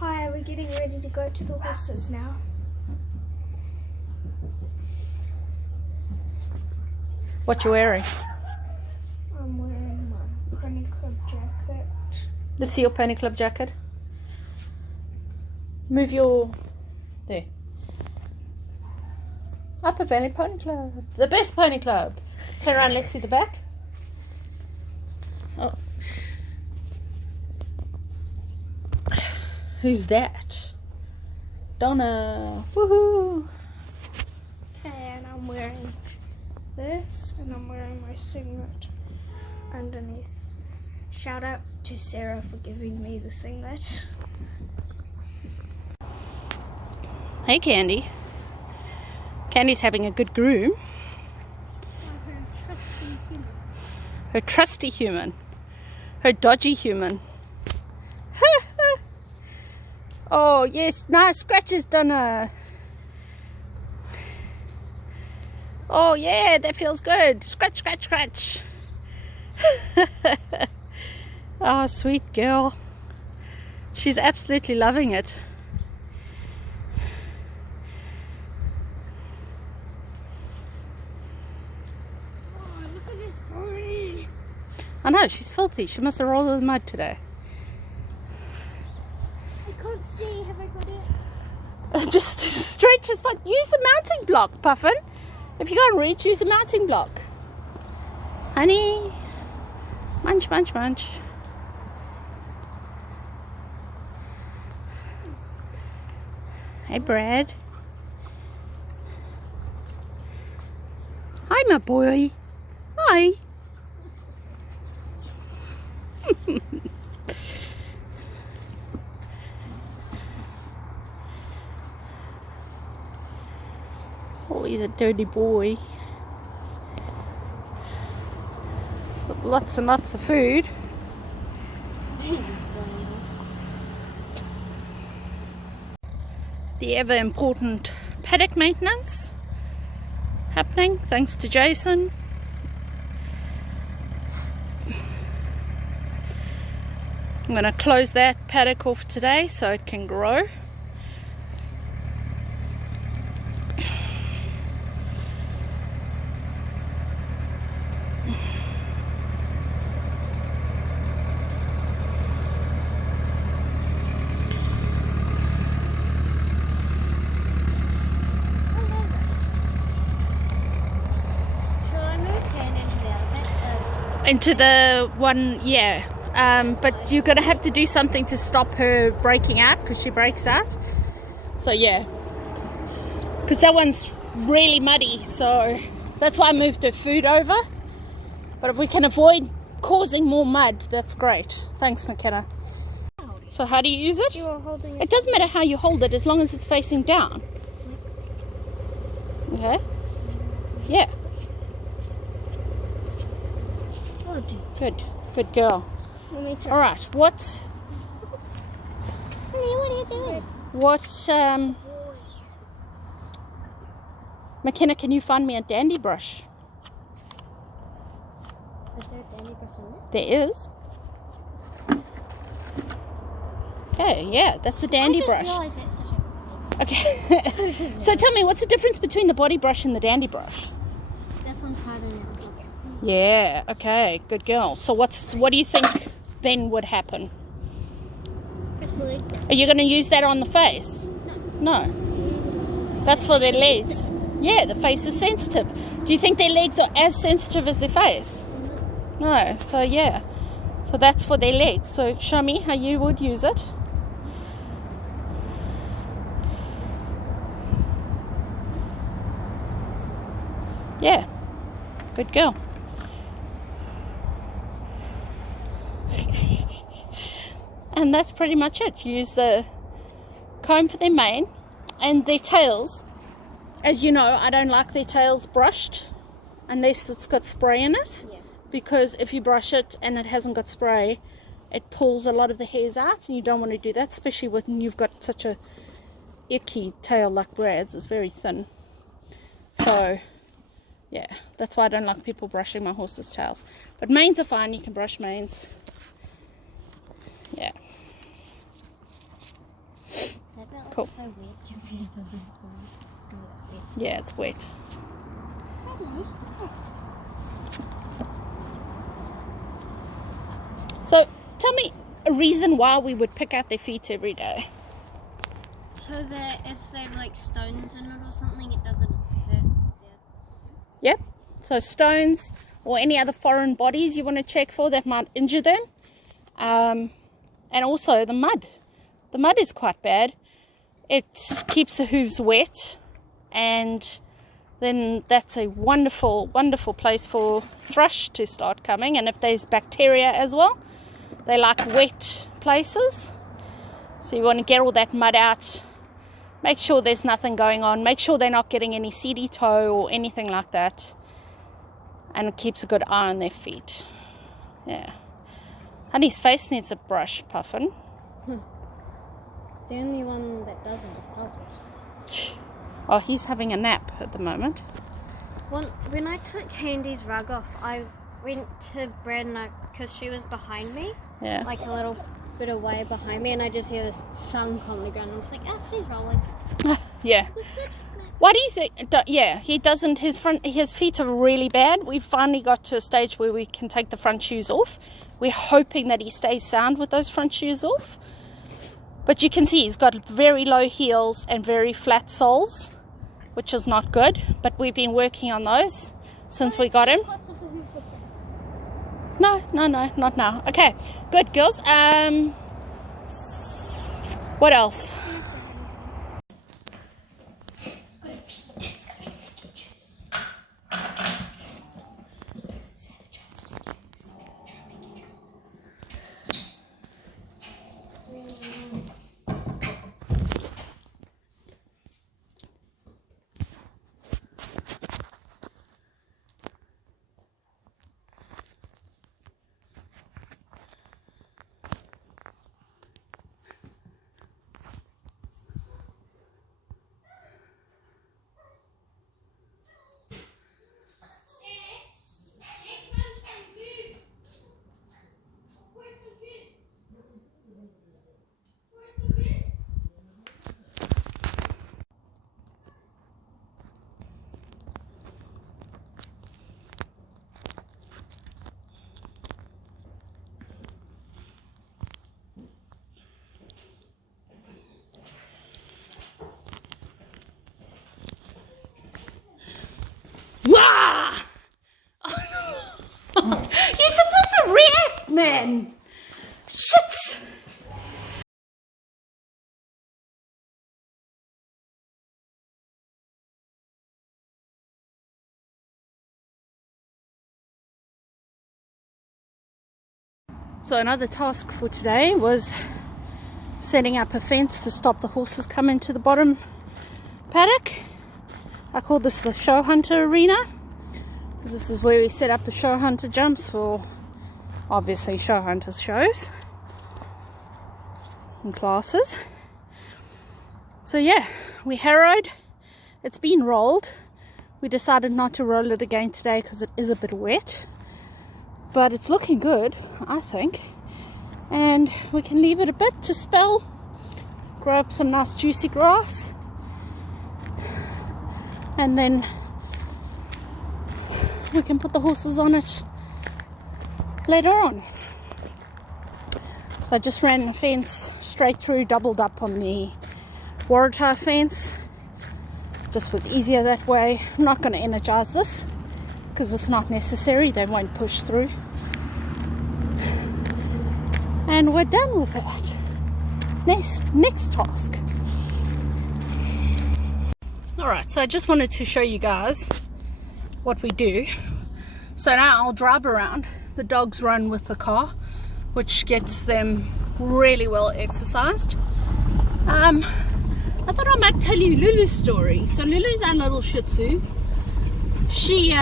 Hi, we're getting ready to go to the horses now. What you wearing? I'm wearing my Pony Club jacket. Let's see your Pony Club jacket. Move your... There. Upper Valley Pony Club. The best pony club. Turn around, let's see the back. Oh. Who's that? Donna. Woohoo! Okay, and I'm wearing this, and I'm wearing my singlet underneath. Shout out to Sarah for giving me the singlet. Hey, Candy. Candy's having a good groom. Her trusty human. Her dodgy human. Oh, yes. Nice scratches, Donna. Oh, yeah. That feels good. Scratch, scratch, scratch. Oh, sweet girl. She's absolutely loving it. I know, she's filthy. She must have rolled in the mud today. I can't see. Have I got it? Just stretch as far. Use the mounting block, Puffin. If you can't reach, use the mounting block. Honey. Munch, munch, munch. Hey, Brad. Hi, my boy. Hi. Oh, he's a dirty boy. With lots and lots of food. The ever important paddock maintenance happening thanks to Jason. I'm going to close that paddock off today so it can grow. Into the one, yeah. But you're going to have to do something to stop her breaking out, because she breaks out. So yeah, because that one's really muddy, so that's why I moved her food over. But if we can avoid causing more mud, that's great. Thanks, McKenna. So how do you use it? It doesn't matter how you hold it as long as it's facing down. Okay. Yeah. Good girl. All right. What? Honey, what are you doing? What? McKenna, can you find me a dandy brush? Is there a dandy brush in there? There is. Okay, yeah, that's a dandy brush. I just realised that's such a... Okay. So tell me, what's the difference between the body brush and the dandy brush? This one's harder than this one. Yeah, okay, good girl. So what do you think then would happen? Absolutely. Are you going to use that on the face? No. No. That's for their legs. Yeah, the face is sensitive. Do you think their legs are as sensitive as their face? No. So yeah. So that's for their legs. So show me how you would use it. Yeah. Good girl. And that's pretty much it. Use the comb for their mane and their tails. As you know, I don't like their tails brushed unless it's got spray in it. Yeah. Because if you brush it and it hasn't got spray, it pulls a lot of the hairs out, and you don't want to do that, especially when you've got such a icky tail like Brad's. It's very thin. So yeah, that's why I don't like people brushing my horse's tails. But manes are fine, you can brush manes. Yeah. Cool. So weird compared to this one because it's wet. Yeah, it's wet. So tell me a reason why we would pick out their feet every day. So that if they have like stones in it or something, it doesn't hurt. Yep. So stones or any other foreign bodies you want to check for that might injure them. And also the mud. The mud is quite bad. It keeps the hooves wet, and then that's a wonderful, wonderful place for thrush to start coming. And if there's bacteria as well, they like wet places. So you want to get all that mud out. Make sure there's nothing going on. Make sure they're not getting any seedy toe or anything like that. And it keeps a good eye on their feet. Yeah. Honey's face needs a brush, Puffin. The only one that doesn't is Puzzles. Oh, he's having a nap at the moment. When I took Candy's rug off, I went to Brad and because she was behind me, Yeah. like a little bit away behind me, and I just hear this thunk on the ground. I was like, oh, she's rolling. Yeah. That's it. Why do you think? Yeah, he doesn't. His feet are really bad. We finally got to a stage where we can take the front shoes off. We're hoping that he stays sound with those front shoes off. But you can see he's got very low heels and very flat soles, which is not good. But we've been working on those since we got him. No, not now. Okay, good girls. What else? Wah! You're supposed to react, man. Shit. So another task for today was setting up a fence to stop the horses coming to the bottom paddock. I call this the show hunter arena because this is where we set up the show hunter jumps for obviously show hunters shows and classes. So yeah, we harrowed. It's been rolled. We decided not to roll it again today because it is a bit wet, but it's looking good, I think, and we can leave it a bit to spell, grow up some nice juicy grass, and then we can put the horses on it later on. So I just ran the fence straight through, doubled up on the Waratah fence. Just was easier that way. I'm not going to energize this because it's not necessary. They won't push through. And we're done with that. Next task. Alright, so I just wanted to show you guys what we do. So now I'll drive around. The dogs run with the car, which gets them really well exercised. I thought I might tell you Lulu's story. So Lulu's our little Shih Tzu. She's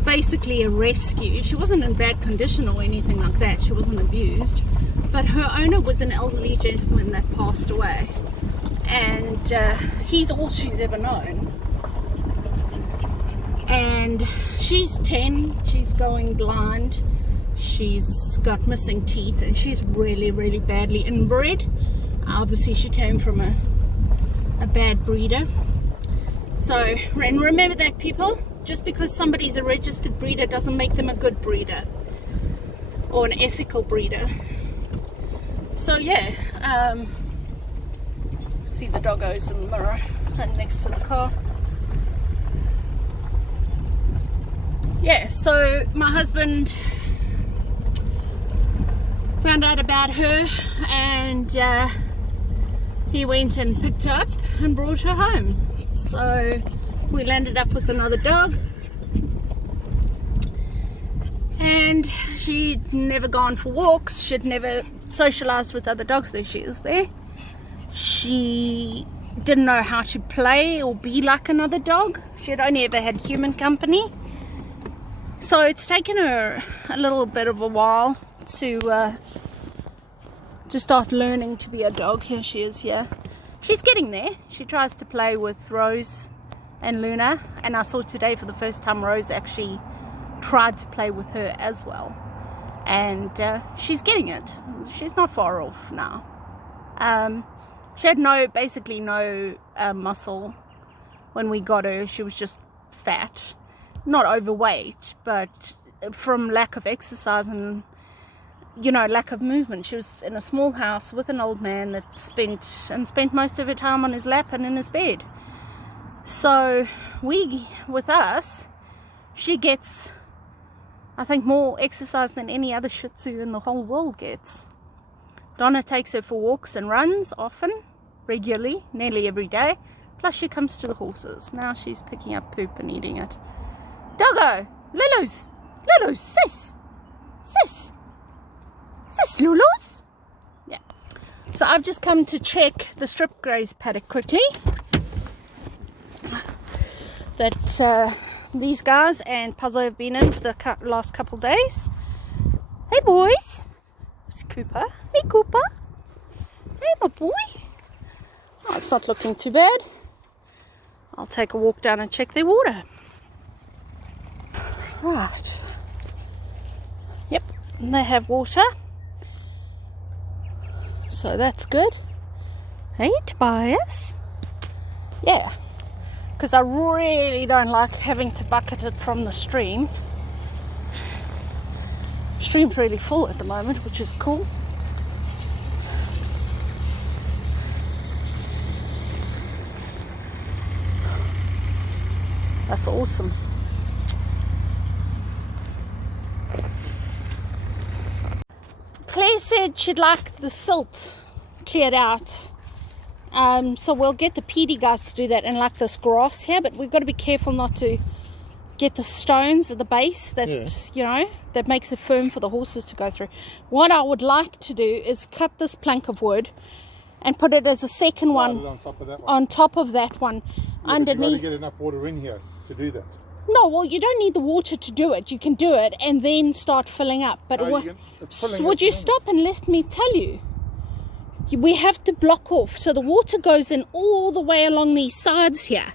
basically a rescue. She wasn't in bad condition or anything like that. She wasn't abused. But her owner was an elderly gentleman that passed away. And he's all she's ever known. And she's 10. She's going blind. She's got missing teeth. And she's really, really badly inbred. Obviously she came from a bad breeder. So, and remember that, people, just because somebody's a registered breeder doesn't make them a good breeder or an ethical breeder. So yeah, see the doggos in the mirror and next to the car. Yeah, so my husband found out about her, and he went and picked her up and brought her home. So we landed up with another dog, and she'd never gone for walks, she'd never socialized with other dogs. There she is there. She didn't know how to play or be like another dog. She had only ever had human company. So it's taken her a little bit of a while to start learning to be a dog. Here she is here. She's getting there. She tries to play with Rose and Luna, and I saw today for the first time Rose actually tried to play with her as well, and she's getting it. She's not far off now. She had basically no muscle when we got her. She was just fat, not overweight, but from lack of exercise and, you know, lack of movement. She was in a small house with an old man that spent most of her time on his lap and in his bed. So with us, she gets, I think, more exercise than any other Shih Tzu in the whole world gets. Donna takes her for walks and runs often, regularly, nearly every day. Plus she comes to the horses. Now she's picking up poop and eating it. Doggo! Lulus! Lulus! Sis! Lulus? Yeah. So I've just come to check the strip graze paddock quickly. That these guys and Puzzle have been in for the last couple days. Hey boys! It's Cooper. Hey Cooper! Hey my boy! Oh, it's not looking too bad. I'll take a walk down and check their water. Right. Yep, and they have water. So that's good. Hey Tobias. Yeah. Because I really don't like having to bucket it from the stream. The stream's really full at the moment, which is cool. That's awesome. Claire said she'd like the silt cleared out. So we'll get the PD guys to do that, and like this grass here, but we've got to be careful not to get the stones at the base that, you know, that makes it firm for the horses to go through. What I would like to do is cut this plank of wood and put it as a second one on top of that one, underneath. You've got to get enough water in here to do that. No, well, you don't need the water to do it. You can do it and then start filling up. But would you stop and let me tell you? We have to block off, so the water goes in all the way along these sides here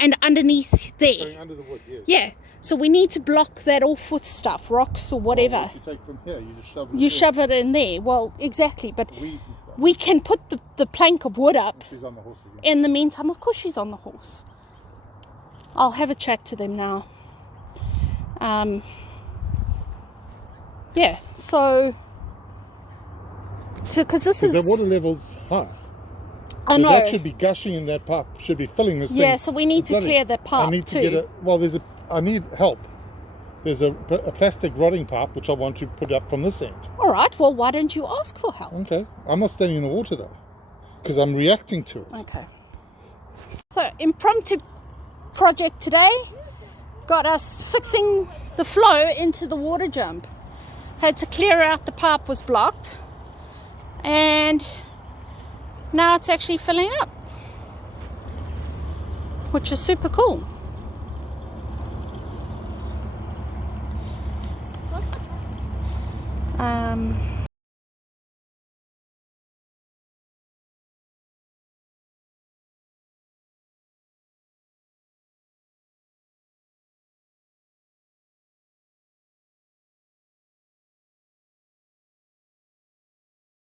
and underneath there. Going under the wood, yes. Yeah, so we need to block that off with stuff, rocks or whatever. Well, you take from here, you just shove it. You shove it in there. Well, exactly, but weeds and stuff. We can put the plank of wood up. She's on the horse again. In the meantime, of course she's on the horse. I'll have a chat to them now. Yeah, so because this is the water level's high. I so know. That should be gushing in that pipe. Should be filling this thing. Yeah, so we need to clear that pipe I need too. to get I need help. There's a plastic rotting pipe which I want to put up from this end. All right. Well, why don't you ask for help? Okay. I'm not standing in the water though, because I'm reacting to it. Okay. So impromptu project today got us fixing the flow into the water jump. Had to clear out the pipe, was blocked, and now it's actually filling up, which is super cool.